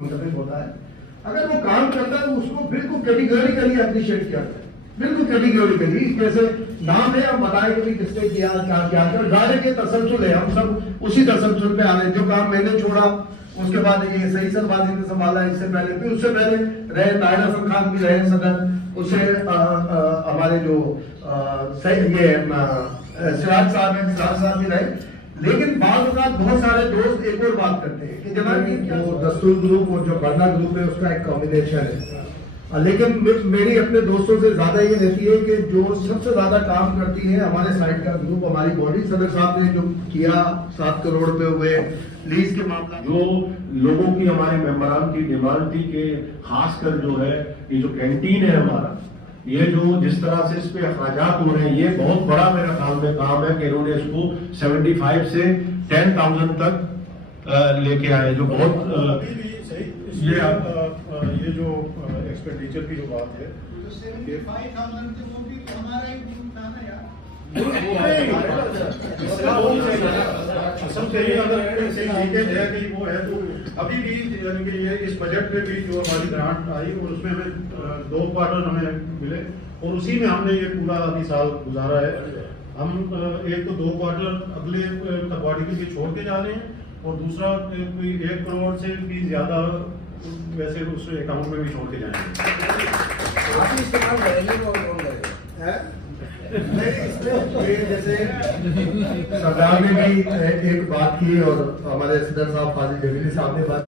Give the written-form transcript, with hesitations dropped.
होता है, अगर वो काम करता है तो उसको बिल्कुल कैटेगोरिकली अप्रिशिएट किया जाए, बिल्कुल कैटेगोरिकली। जैसे नाम है, हम बताएं कि किसने किया, क्या क्या क्या, गाने के तसलसल है, हम सब उसी तसलसल पे आ रहे हैं। जो काम मैंने छोड़ा उसके बाद ये सही सलवाजी ने संभाला, इससे पहले फिर उससे पहले रहे ताहिर हसन खान भी रहे सदर, उससे हमारे जो ये सिराज साहब भी रहे। लेकिन बाद बहुत सारे दोस्त एक और बात करते हैं कि जनाब ये क्या दस्तूर ग्रुप और जो बरना ग्रुप है उसका एक कॉम्बिनेशन है। लेकिन मेरी अपने दोस्तों से ज्यादा ये रहती है कि जो सबसे ज्यादा काम करती है हमारे साइड का ग्रुप, हमारी बॉडी। सदर साहब ने जो किया 7 करोड़ पे हुए लीज के मामला, जो लोगों की हमारे मेंबरान की डिमांड थी कि खासकर जो है ये जो कैंटीन है हमारा, ये जो जिस तरह से इस पे अखराजात हो रहे हैं, ये बहुत बड़ा मेरा ख्याल में काम है कि इन्होंने इसको 75 से 10,000 तक लेके आए, जो बहुत ये जो एक्सपेंडिचर की जो बात है, वो है तो अभी भी यानी कि ये इस बजट में भी जो हमारी ग्रांट आई और उसमें हमें 2 क्वार्टर हमें मिले और उसी में हमने ये पूरा अभी साल गुजारा है। हम एक तो 2 क्वार्टर अगले तकवाड़ी के लिए छोड़ के जा रहे हैं और दूसरा कोई 1 करोड़ से भी ज्यादा वैसे उस अकाउंट में भी छोड़ के जाएंगे। जैसे सरदार ने भी एक बात की और हमारे सदर साहब फाजिल जमीली साहब ने बात